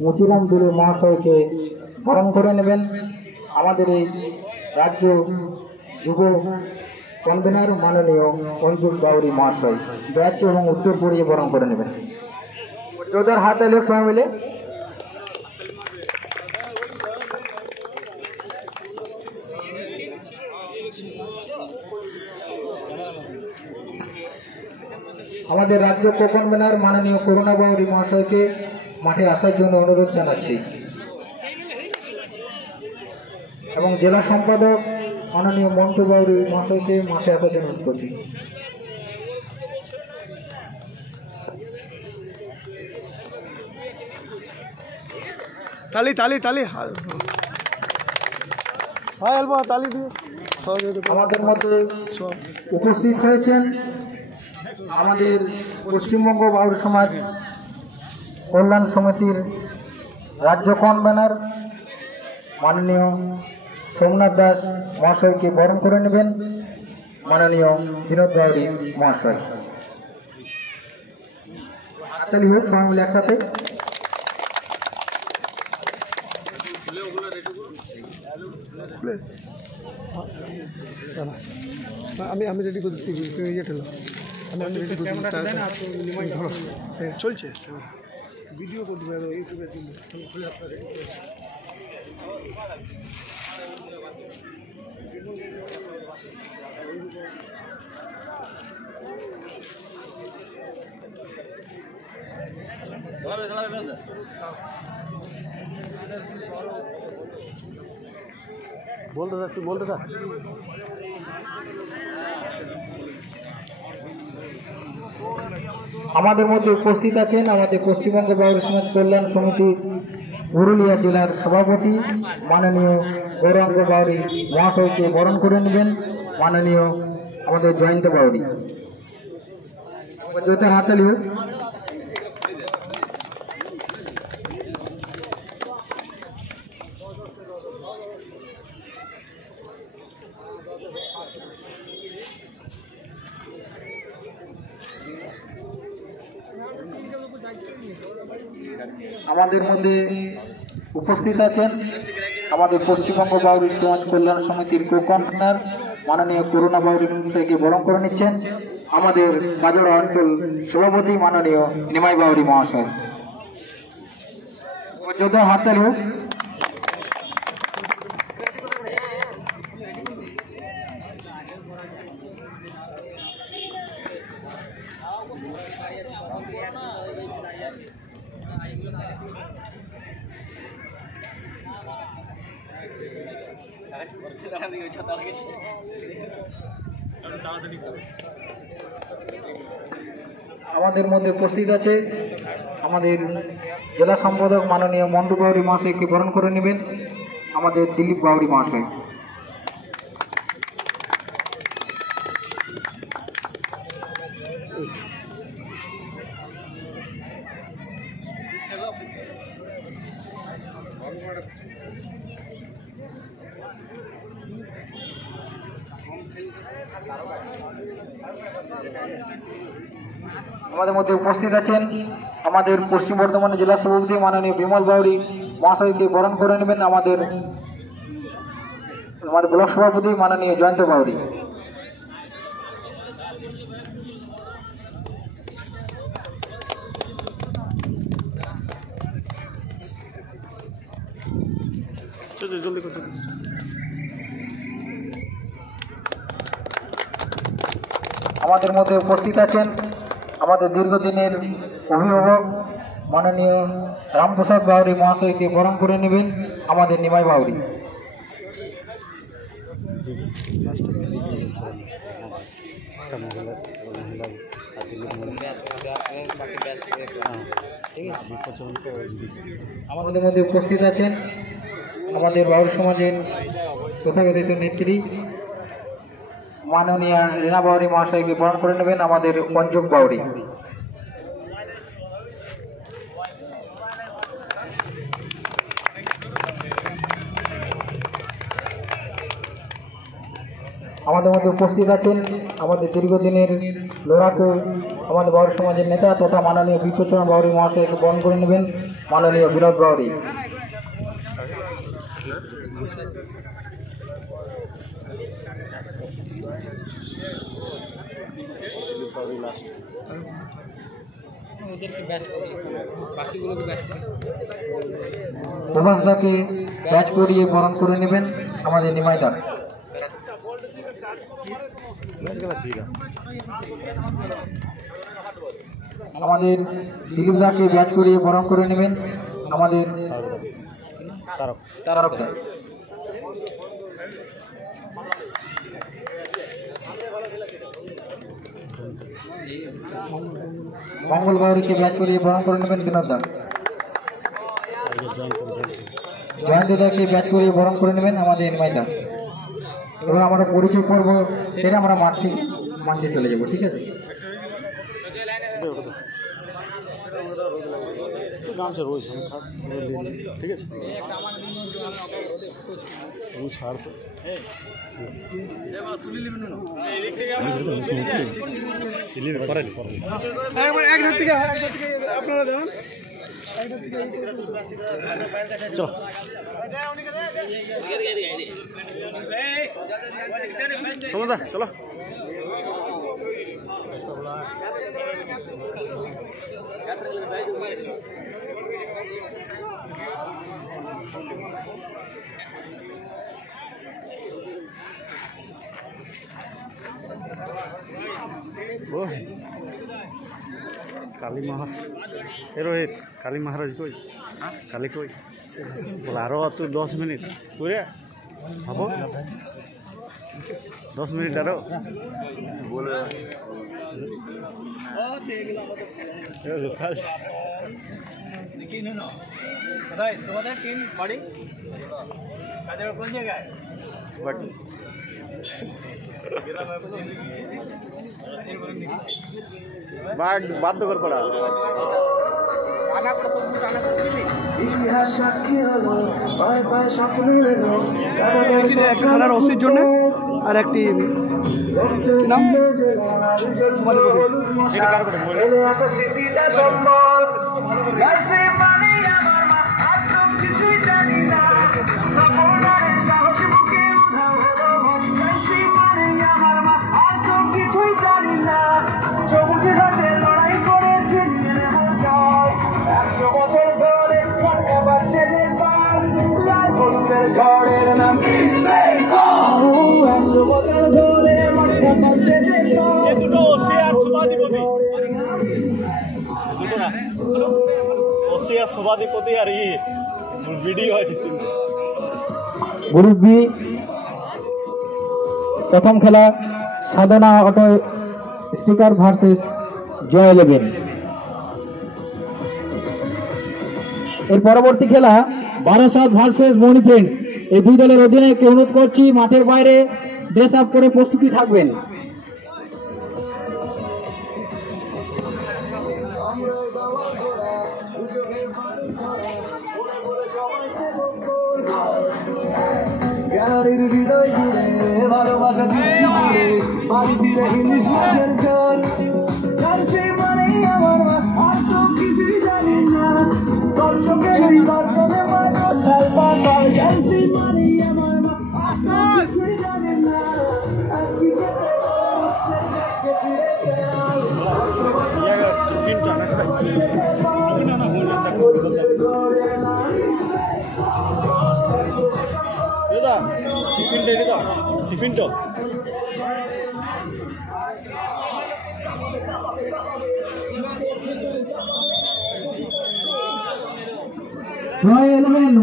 মুচিরাম দুলে মহাশয়কে বরণ করে নেবেন। আমাদের এই রাজ্য যুব কনভেনার মাননীয় অঞ্জুল বাউরি মহাশয় ব্যাচ এবং উত্তর পরিয়ে বরণ করে নেবেন। জোরদার হাত তালি সবাই মিলে। আমাদের রাজ্য কনভেনার মাননীয় করুণা বাউরি মহাশয়কে মাঠে আসার জন্য অনুরোধ জানাচ্ছি এবং জেলা সম্পাদক মাননীয় মন্টু বাউরি মহাশয়কে মাঠে আসার জন্য অনুরোধ করছি। তালি তালি তালি তালি দিয়ে আমাদের মধ্যে উপস্থিত হয়েছেন আমাদের পশ্চিমবঙ্গ বাউরি সমাজ কল্যাণ সমিতির রাজ্য কনভেনার মাননীয় সোমনাথ দাস মহাশয়কে বরণ করে নেবেন মাননীয় বিনোদ বাউরি মহাশয়। হাততালি হোক সবাই মিলে একসাথে। আমি রেডি করছি ইয়েটা আমি রেডি করছি চলছে ভিডিও করতে পারো ইউটিউবে বলতে থাক তুই বলতে থাক। আমাদের মধ্যে উপস্থিত আছেন আমাদের পশ্চিমবঙ্গ বাউরি সমাজ কল্যাণ সমিতি পুরুলিয়া জেলার সভাপতি মাননীয় গৌরাঙ্গ বাউরি মহাশয়কে বরণ করে নেবেন মাননীয় আমাদের জয়ন্ত বাউরি। হাততালি হোক। আমাদের মধ্যে উপস্থিত আছেন আমাদের পশ্চিমবঙ্গ বাউরি সমাজ কল্যাণ সমিতির কো-কনভেনার মাননীয় করুণা বাউরি থেকে বরণ করে নিচ্ছেন আমাদের বাজোড়া অঞ্চল সভাপতি মাননীয় নিমাই বাউরি মহাশয়। যোদ্ধা হাততালি হোক। আমাদের মধ্যে উপস্থিত আছে আমাদের জেলা সম্পাদক মাননীয় মন্টু বাউরি মহাশয়কে বরণ করে নেবেন আমাদের দিলীপ বাউরি মহাশয়। আমাদের মধ্যে উপস্থিত আছেন আমাদের পশ্চিম বর্ধমান জেলা সভাপতি মাননীয় বিমল বাউরি মহাশয়কে বরণ করে নেবেন আমাদের ব্লক সভাপতি মাননীয় জয়ন্ত বাউরি। আমাদের মধ্যে উপস্থিত আছেন আমাদের দীর্ঘদিনের অভিভাবক মাননীয় রামপ্রসাদ বাউরি মহাশয়কে বরণ করে নেবেন আমাদের নিমাই বাউরি। আমাদের মধ্যে উপস্থিত আছেন আমাদের বাউরি সমাজের তথাকথিত নেত্রী মাননীয় রীনা বাউরি মহাশয়কে বরণ করে নেবেন আমাদের পঞ্চম বাউরি। আমাদের মধ্যে উপস্থিত আছেন আমাদের দীর্ঘদিনের লড়াকু আমাদের বাউরি সমাজের নেতা তথা মাননীয় বিশ্বচরণ বাউরি মহাশয়কে বরণ করে নেবেন মাননীয় বিনোদ বাউরি। প্রভাস দাকে ব্যাচ করিয়ে বরণ করে নেবেন আমাদের নিমাই দা। আমাদের দিলীপ দাকে ব্যাচ করিয়ে বরণ করে নেবেন আমাদের তারক দা। মঙ্গল বাউরিকে ব্যাচ করিয়ে বরণ করে নেবেন বিনোদ দা। জয়ন্ত দাকে ব্যাচ করিয়ে বরণ করে নেবেন আমাদের নিমাই দা। এবার আমরা পরিচয় পর্ব সেটা আমরা মাঠে চলে যাবো, ঠিক আছে? ঠিক আছে আপনারা দেবেন চলো চলো কালী রোহিত কালী মহারাজ কই কালী কই বলে আরো তো 10 মিনিট করে হব 10 মিনিট আরো বলে তোমাদের টিম বাড়ি কাদের কোন জায়গায় বাধ্য কর পড়া একটা খেলার ওসির জন্য আর একটি নাম সভাধিপতি আর ভিডিও গ্রুপ বি প্রথম খেলা সাধনা অটো স্টিকার ভার্সেস জয় 11। এর পরবর্তী খেলা বারাসাত ভার্সেস মনি ফ্রেন্ডস। এই দুই দলের অধিনায়ককে অনুরোধ করছি মাঠের বাইরে ড্রেস আপ করে প্রস্তুতি থাকবেন। হৃদয় জুড়ে ভালোবাসা দিচ্ছি বাড়ি ফিরে ইংলিশ মাঠের জল জার্সি মানেই আমার মা আর তো কিছুই জানি না দর্শকের দর্শনে মাথায় পাতাল জার্সি মানেই আমার মা আর তো কিছুই জানি না টিফিন তো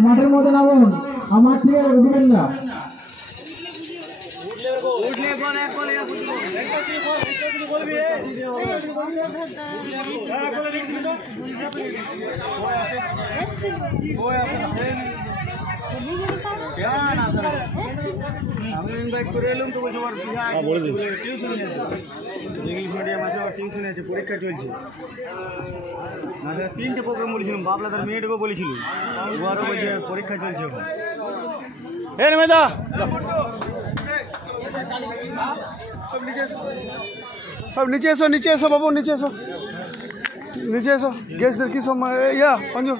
মাঠের মধ্যে নামুন, আমার থেকে উঠবেন না। আমি ইনভাইট করে এলাম তো বলছি ইংলিশ মিডিয়াম আছে টিউশন আছে পরীক্ষা চলছে না 3টে প্রোগ্রাম বলেছিলাম বাবলা তার মেয়েটাকেও বলেছিল ওরাও বলছে পরীক্ষা চলছে এখন সব নিচে এসো বাবু, নিচে এসো গেস্টদের কি সব ইয়া অঞ্জু